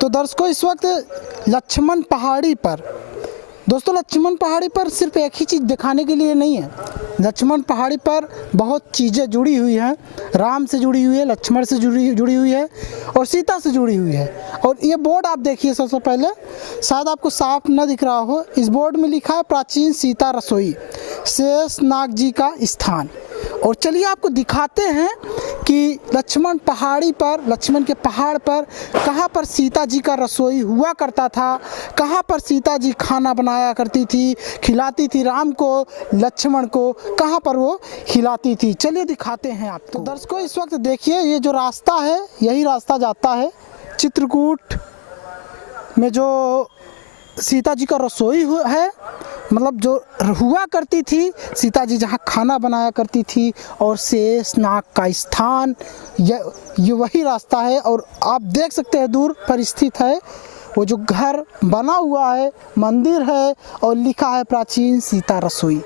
तो दर्शकों इस वक्त लक्ष्मण पहाड़ी पर, दोस्तों लक्ष्मण पहाड़ी पर सिर्फ एक ही चीज़ दिखाने के लिए नहीं है, लक्ष्मण पहाड़ी पर बहुत चीज़ें जुड़ी हुई हैं। राम से जुड़ी हुई है, लक्ष्मण से जुड़ी हुई है और सीता से जुड़ी हुई है। और ये बोर्ड आप देखिए, सबसे पहले शायद आपको साफ न दिख रहा हो, इस बोर्ड में लिखा है प्राचीन सीता रसोई, शेषनाग जी का स्थान। और चलिए आपको दिखाते हैं कि लक्ष्मण पहाड़ी पर, लक्ष्मण के पहाड़ पर कहाँ पर सीता जी का रसोई हुआ करता था, कहाँ पर सीता जी खाना बनाया करती थी, खिलाती थी राम को, लक्ष्मण को कहाँ पर वो खिलाती थी। चलिए दिखाते हैं आपको। तो दर्शकों इस वक्त देखिए ये जो रास्ता है, यही रास्ता जाता है चित्रकूट में जो सीता जी का रसोई है, मतलब जो हुआ करती थी, सीता जी जहाँ खाना बनाया करती थी, और शेषनाग का स्थान ये वही रास्ता है। और आप देख सकते हैं दूर पर स्थित है वो जो घर बना हुआ है, मंदिर है और लिखा है प्राचीन सीता रसोई।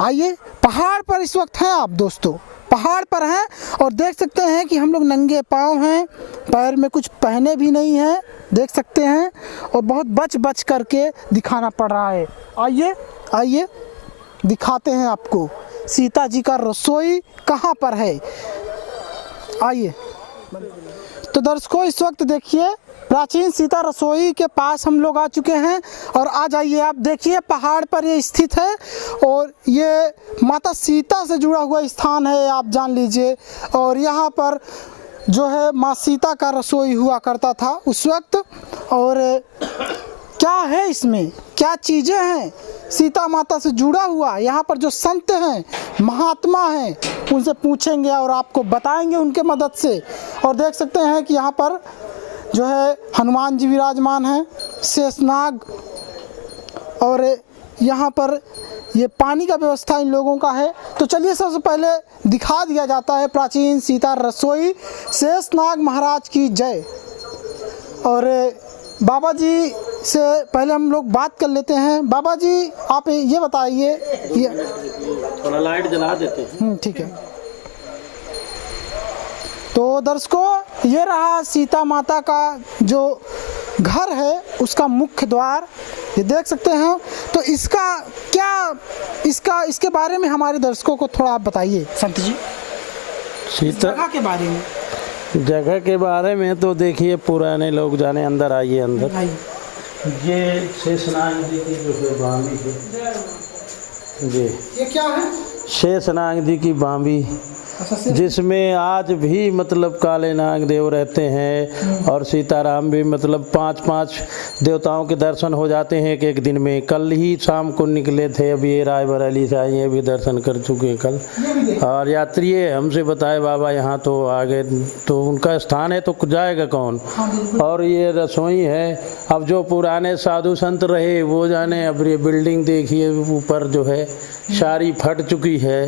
आइए पहाड़ पर इस वक्त हैं आप दोस्तों, पहाड़ पर हैं और देख सकते हैं कि हम लोग नंगे पाँव हैं, पैर में कुछ पहने भी नहीं हैं, देख सकते हैं, और बहुत बच करके दिखाना पड़ रहा है। आइए दिखाते हैं आपको सीता जी का रसोई कहाँ पर है। आइए तो दर्शकों इस वक्त देखिए प्राचीन सीता रसोई के पास हम लोग आ चुके हैं। और आ जाइए आप देखिए पहाड़ पर ये स्थित है और ये माता सीता से जुड़ा हुआ स्थान है, आप जान लीजिए। और यहाँ पर जो है माँ सीता का रसोई हुआ करता था उस वक्त। और क्या है इसमें, क्या चीज़ें हैं सीता माता से जुड़ा हुआ, यहाँ पर जो संत हैं, महात्मा हैं, उनसे पूछेंगे और आपको बताएंगे उनके मदद से। और देख सकते हैं कि यहाँ पर जो है हनुमान जी विराजमान हैं, शेषनाग, और यहाँ पर ये पानी का व्यवस्था इन लोगों का है। तो चलिए सबसे पहले दिखा दिया जाता है प्राचीन सीता रसोई, शेषनाग महाराज की जय। और बाबा जी से पहले हम लोग बात कर लेते हैं। बाबा जी आप ये बताइए, ये थोड़ा लाइट जला देते हैं। ठीक है। तो दर्शकों ये रहा सीता माता का जो घर है, उसका मुख्य द्वार, ये देख सकते हैं। तो इसका क्या, इसके बारे में हमारे दर्शकों को थोड़ा आप बताइए संत जी, सीता जगह के बारे में। जगह के बारे में तो देखिए पुराने लोग जाने, अंदर आइए अंदर। ये शेषनाग जी की जो है बांबी है, ये क्या है? शेषनाग जी की बांबी, जिसमें आज भी मतलब काले नाग देव रहते हैं। और सीताराम भी मतलब 5-5 देवताओं के दर्शन हो जाते हैं एक दिन में। कल ही शाम को निकले थे, अभी ये रायबरेली से आए, ये भी दर्शन कर चुके हैं कल। और यात्री हमसे बताए बाबा यहाँ तो आ गए, तो उनका स्थान है तो जाएगा कौन। और ये रसोई है। अब जो पुराने साधु संत रहे वो जाने, अब ये बिल्डिंग देखिए ऊपर जो है सारी फट चुकी है।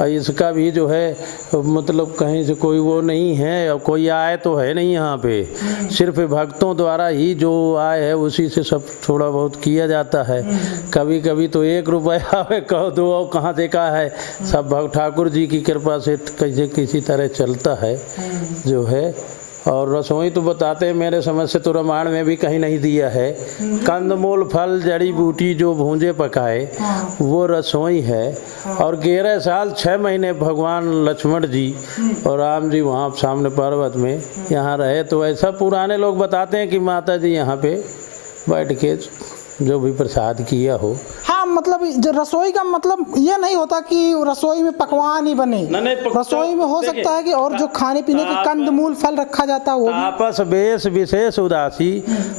और इसका भी जो है मतलब कहीं से कोई वो नहीं है, और कोई आए तो है नहीं यहाँ पे, सिर्फ भक्तों द्वारा ही जो आए है उसी से सब थोड़ा बहुत किया जाता है। कभी कभी तो 1 रुपया कहो दो, और कहाँ से का है, सब भक्त ठाकुर जी की कृपा से कैसे किसी तरह चलता है जो है। और रसोई तो बताते हैं, मेरे समझ से तो रामायण में भी कहीं नहीं दिया है। कंदमूल फल जड़ी बूटी जो भूंजे पकाए वो रसोई है। और 11 साल 6 महीने भगवान लक्ष्मण जी और राम जी वहाँ सामने पर्वत में यहाँ रहे। तो ऐसा पुराने लोग बताते हैं कि माता जी यहाँ पे बैठ के जो भी प्रसाद किया हो। हाँ, मतलब जो रसोई का मतलब ये नहीं होता कि रसोई में पकवान ही बने, रसोई में हो सकता है कि और जो खाने पीने के कंदमूल फल रखा जाता है वो। आपस बेस विशेष उदासी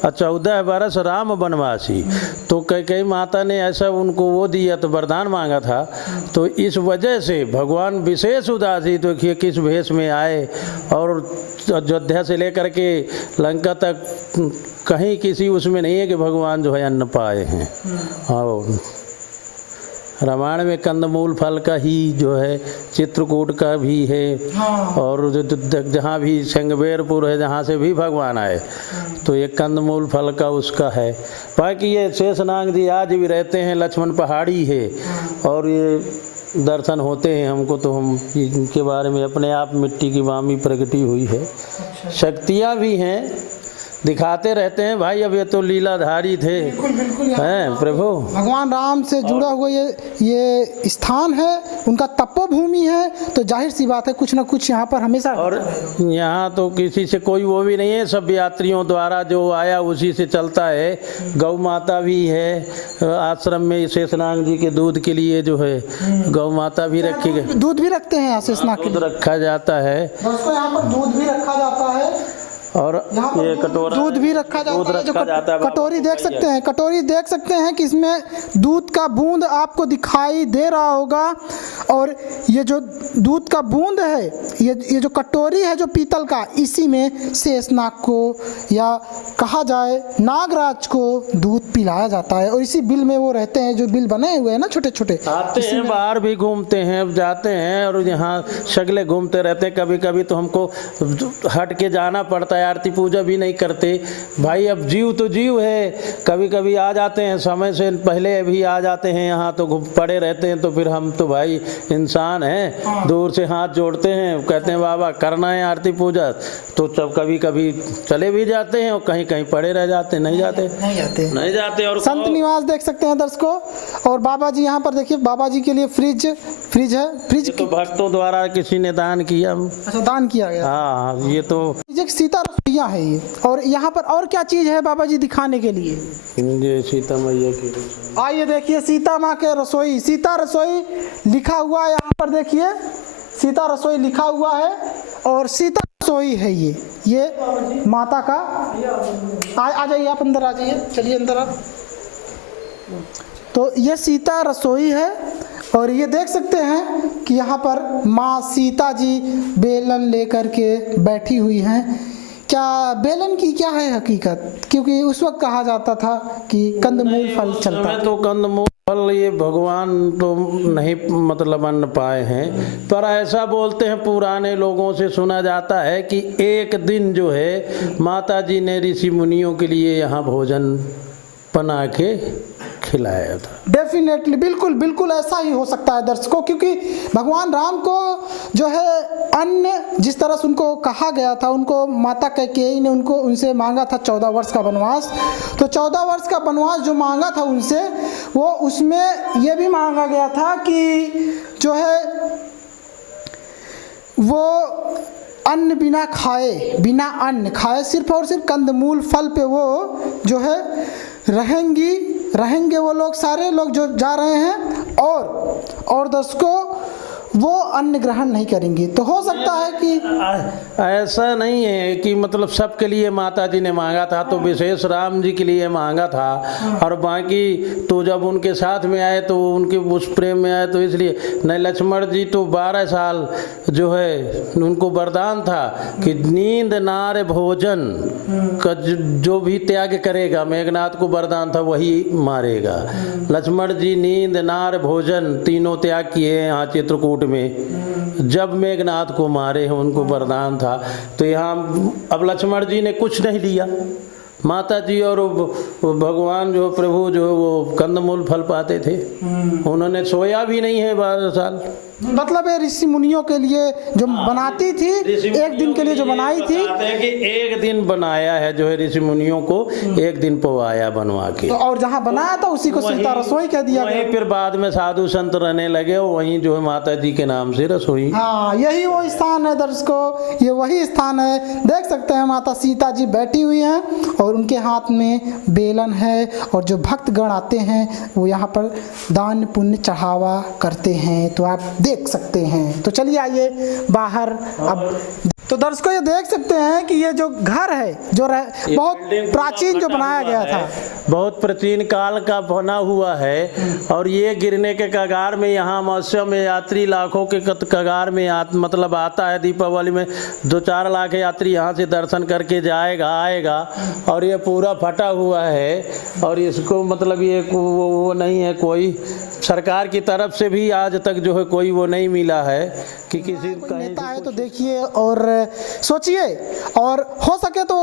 14 बरस राम बनवासी। तो कई माता ने ऐसा उनको वो दिया, तो वरदान मांगा था। तो इस वजह से भगवान विशेष उदासी, तो किस भेष में आए। और अयोध्या से लेकर के लंका तक कहीं किसी उसमें नहीं है कि भगवान जो है अन्न पाए हैं। और रामायण में कंदमूल फल का ही जो है, चित्रकूट का भी है। और जहाँ भी संगबेरपुर है जहाँ से भी भगवान आए, तो ये कंदमूल फल का उसका है। बाकी ये शेषनाग जी आज भी रहते हैं, लक्ष्मण पहाड़ी है। और ये दर्शन होते हैं हमको, तो हम इनके बारे में अपने आप मिट्टी की बामी प्रगति हुई है। शक्तियाँ भी हैं, दिखाते रहते हैं भाई। अब ये तो लीलाधारी थे, हैं प्रभु। भगवान राम से जुड़ा हुआ ये स्थान है, उनका तपोभूमि है, तो जाहिर सी बात है कुछ ना कुछ यहाँ पर हमेशा। और यहाँ तो किसी से कोई वो भी नहीं है, सब यात्रियों द्वारा जो आया उसी से चलता है। गौ माता भी है आश्रम में, शेषनाग जी के दूध के लिए जो है गौ माता भी रखी गई। दूध भी रखते हैं शेषनाग के दूध रखा जाता है, दोस्तों यहाँ पर दूध भी रखा जाता है, और ये कटोरा दूध भी रखा जाता है। जो कटोरी देख सकते हैं, कटोरी देख सकते हैं कि इसमें दूध का बूंद आपको दिखाई दे रहा होगा। और ये जो दूध का बूंद है, ये जो कटोरी है जो पीतल का, इसी में शेषनाग को या कहा जाए नागराज को दूध पिलाया जाता है। और इसी बिल में वो रहते हैं, जो बिल बने हुए हैं ना छोटे छोटे, आते हैं, बाहर भी घूमते हैं, जाते हैं, और यहाँ शगले घूमते रहते हैं। कभी कभी तो हमको हट के जाना पड़ता है, आरती पूजा भी नहीं करते भाई। अब जीव तो जीव है, कभी कभी आ जाते हैं, समय से पहले भी आ जाते हैं, यहाँ तो पड़े रहते हैं। तो फिर हम तो भाई इंसान हैं, दूर से हाथ जोड़ते हैं, कहते हैं बाबा करना है आरती पूजा, तो जब कभी कभी चले भी जाते हैं और कहीं कहीं पड़े रह जाते, नहीं जाते। और संत निवास देख सकते हैं दर्शकों। और बाबा जी यहाँ पर देखिए, बाबा जी के लिए फ्रिज है, फ्रिज तो भक्तों द्वारा किसी ने दान किया। अच्छा, दान किया गया। हाँ, ये तो सीता रसोइया है ये। और यहाँ पर और क्या चीज है बाबा जी दिखाने के लिए? ये सीता मैया की रसोई। आइए देखिए सीता माँ के रसोई, सीता रसोई लिखा हुआ है यहाँ पर, देखिए सीता रसोई लिखा हुआ है। और सीता रसोई है ये माता का। आ जाइए आप अंदर, आ जाइए, चलिए अंदर आप। तो ये सीता रसोई है। और ये देख सकते हैं कि यहाँ पर माँ सीता जी बेलन लेकर के बैठी हुई हैं। क्या बेलन की क्या है हकीकत? क्योंकि उस वक्त कहा जाता था कि कंदमूल फल चलता है, तो कंदमूल फल ये भगवान तो नहीं मतलब अन्न पाए हैं, पर ऐसा बोलते हैं, पुराने लोगों से सुना जाता है कि एक दिन जो है माता जी ने ऋषि मुनियों के लिए यहाँ भोजन बना के खिलाया था। डेफिनेटली, बिल्कुल बिल्कुल ऐसा ही हो सकता है दर्शकों, क्योंकि भगवान राम को जो है अन्न जिस तरह से उनको कहा गया था, उनको माता कैकेयी ने उनसे मांगा था 14 वर्ष का वनवास। तो 14 वर्ष का वनवास जो मांगा था उनसे, वो उसमें ये भी मांगा गया था कि जो है वो अन्न बिना खाए, बिना अन्न खाए, सिर्फ और सिर्फ कंदमूल फल पे वो जो है रहेंगे वो लोग, सारे लोग जो जा रहे हैं। और दर्शकों वो अन्न ग्रहण नहीं करेंगे। तो हो सकता है कि ऐसा नहीं है कि मतलब सबके लिए माता जी ने मांगा था, तो विशेष राम जी के लिए मांगा था। और बाकी तो जब उनके साथ में आए तो उनके उस प्रेम में आए, तो इसलिए नहीं। लक्ष्मण जी तो 12 साल जो है उनको वरदान था कि नींद नार भोजन का जो भी त्याग करेगा, मेघनाथ को वरदान था वही मारेगा। लक्ष्मण जी नींद नार भोजन तीनों त्याग किए यहाँ चित्रकूट में, जब मेघनाथ को मारे हैं उनको वरदान था। तो यहाँ अब लक्ष्मण जी ने कुछ नहीं लिया, माता जी और भगवान जो प्रभु जो वो कंदमूल फल पाते थे, उन्होंने सोया भी नहीं है 12 साल। मतलब ये ऋषि मुनियों के लिए जो बनाती थी, एक दिन के लिए जो बनाई थी, कि एक दिन बनाया है जो है ऋषि मुनियों को एक दिन पवाया बनवा के। तो और जहाँ बनाया था उसी को सीता रसोई कह दिया गया। फिर बाद में साधु संत रहने लगे, वहीं जो है माता जी के नाम से रसोई। हाँ, यही वो स्थान है दर्शकों, ये वही स्थान है। देख सकते हैं माता सीता जी बैठी हुई हैं और उनके हाथ में बेलन है। और जो भक्तगण आते हैं वो यहाँ पर दान पुण्य चढ़ावा करते हैं, तो आप देख सकते हैं। तो चलिए आइए बाहर। अब तो दर्शकों ये देख सकते हैं कि ये जो घर है जो बहुत प्राचीन जो बनाया गया था, बहुत प्राचीन काल का बना हुआ है। और ये गिरने के कगार में, यहाँ मत्स्य में यात्री लाखों के कगार में मतलब आता है। दीपावली में 2-4 लाख यात्री यहाँ से दर्शन करके आएगा। और ये पूरा फटा हुआ है। और इसको मतलब ये वो नहीं है, कोई सरकार की तरफ से भी आज तक जो है कोई वो नहीं मिला है कि किसी नेता है। तो देखिए, और सोचिए, और हो सके तो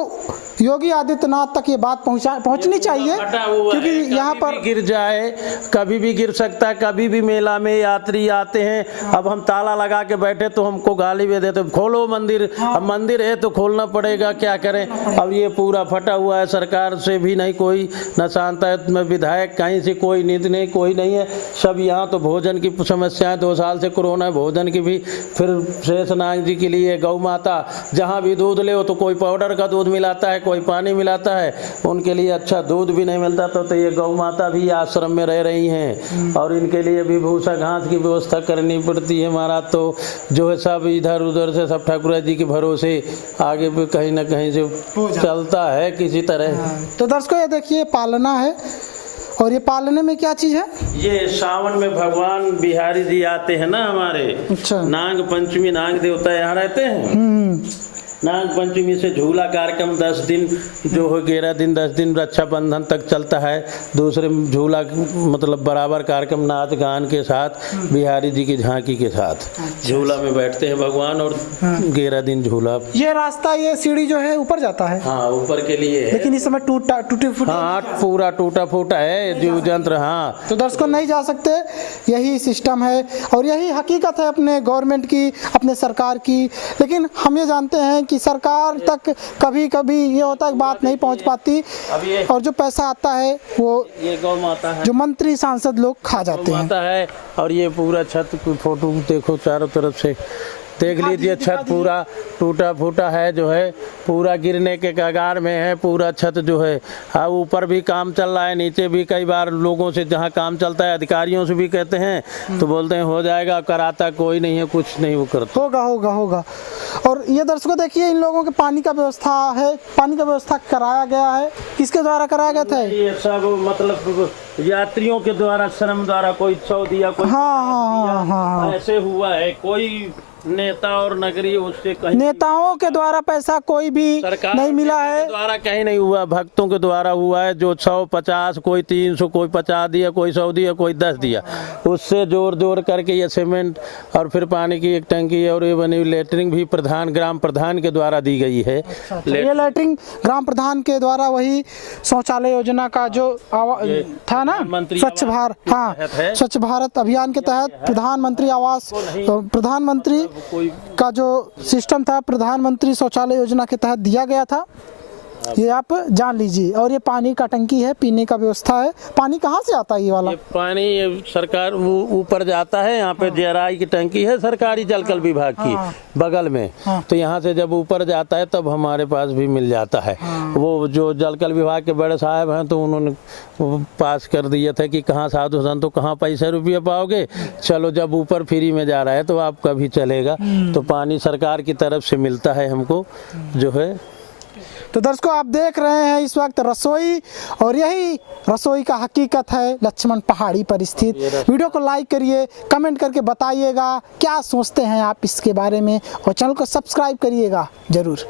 योगी आदित्यनाथ तक ये बात पहुंचनी चाहिए, क्योंकि यहाँ पर गिर जाए, कभी भी गिर सकता है। कभी भी मेला में यात्री आते हैं, अब हम ताला लगा के बैठे तो हमको गाली भी देते, खोलो मंदिर। अब मंदिर है तो खोलना पड़ेगा, क्या करें। अब ये पूरा फटा हुआ है, सरकार से भी नहीं कोई न शांत में, विधायक कहीं से कोई नीति नहीं, कोई नहीं है। सब यहाँ तो भोजन की समस्याएं, 2 साल से कोरोना, भोजन की भी। फिर शेषनाग जी के लिए गौ माता, जहाँ भी दूध ले तो कोई पाउडर का दूध मिलाता है, कोई पानी मिलाता है, उनके लिए अच्छा दूध भी नहीं मिलता। तो ये गौ माता भी आश्रम में रह रही हैं, और इनके लिए भी भूसा घास की व्यवस्था करनी पड़ती है। हमारा तो जो है सब इधर उधर से सब ठाकुर जी के भरोसे आगे भी कहीं ना कहीं से चलता है किसी तरह। तो दर्शकों ये देखिए पालना है, और ये पालने में क्या चीज़ है? ये सावन में भगवान बिहारी जी आते हैं ना हमारे। अच्छा। नाग पंचमी, नाग देवता यहाँ रहते हैं। नाग पंचमी से झूला कार्यक्रम 10 दिन जो हो, 11 दिन 10 दिन रक्षाबंधन तक चलता है। दूसरे झूला मतलब बराबर कार्यक्रम नाच गान के साथ, बिहारी जी की झांकी के साथ झूला में बैठते हैं भगवान, और 11 दिन झूला। ये रास्ता, ये सीढ़ी जो है ऊपर जाता है। हाँ, ऊपर के लिए है, लेकिन इस समय टूटी फूटी। हाँ, पूरा टूटा फूटा है जीव जंत्र। हाँ, तो दर्शकों नहीं जा सकते, यही सिस्टम है और यही हकीकत है अपने गवर्नमेंट की, अपने सरकार की। लेकिन हम ये जानते हैं कि सरकार तक कभी कभी ये होता है बात नहीं पहुंच पाती, और जो पैसा आता है वो ये गौ माता है, जो मंत्री सांसद लोग खा जाते हैं। माता है। और ये पूरा छत की फोटो देखो, चारों तरफ से देख लीजिए, छत पूरा टूटा फूटा है, जो है पूरा गिरने के कगार में है पूरा छत जो है। हाँ, ऊपर भी काम चल रहा है, नीचे भी कई बार लोगों से जहाँ काम चलता है अधिकारियों से भी कहते हैं तो बोलते हैं हो जाएगा, कराता कोई नहीं है, कुछ नहीं वो करता। होगा। और ये दर्शकों देखिए, इन लोगों के पानी का व्यवस्था है, पानी का व्यवस्था कराया गया है। किसके द्वारा कराया गया था? ये सब मतलब यात्रियों के द्वारा, श्रम द्वारा, कोई 100 दिया, कोई हाँ। ऐसे हुआ है। कोई नेता और नगरी उससे कहीं, नेताओं के द्वारा पैसा कोई भी नहीं मिला है, द्वारा कहीं नहीं हुआ, भक्तों के द्वारा हुआ है। जो 150, कोई 300, कोई 50 दिया, कोई 100 दिया, कोई 10 दिया, उससे जोड़ करके ये सीमेंट और फिर पानी की एक टंकी और ये बनी लेटरिंग भी ग्राम प्रधान के द्वारा दी गई है। ये लेटरिंग ग्राम प्रधान के द्वारा, वही शौचालय योजना का जो था ना, स्वच्छ भारत, हाँ, स्वच्छ भारत अभियान के तहत प्रधानमंत्री आवास, प्रधानमंत्री का जो सिस्टम था, प्रधानमंत्री शौचालय योजना के तहत दिया गया था। ये आप जान लीजिए। और ये पानी का टंकी है, पीने का व्यवस्था है। पानी कहाँ से आता है ये वाला? ये पानी ये सरकार ऊपर जाता है, यहाँ पे जेराई की टंकी है सरकारी जलकल विभाग की बगल में। तो यहाँ से जब ऊपर जाता है तब हमारे पास भी मिल जाता है। वो जो जलकल विभाग के बड़े साहब हैं तो उन्होंने पास कर दिया था कि कहाँ साधु संत, कहाँ पैसा रुपया पाओगे, चलो जब ऊपर फ्री में जा रहा है तो आपका भी चलेगा। तो पानी सरकार की तरफ से मिलता है हमको जो है। तो दर्शकों आप देख रहे हैं इस वक्त रसोई, और यही रसोई का हकीकत है लक्ष्मण पहाड़ी पर स्थित। वीडियो को लाइक करिए, कमेंट करके बताइएगा क्या सोचते हैं आप इसके बारे में, और चैनल को सब्सक्राइब करिएगा जरूर।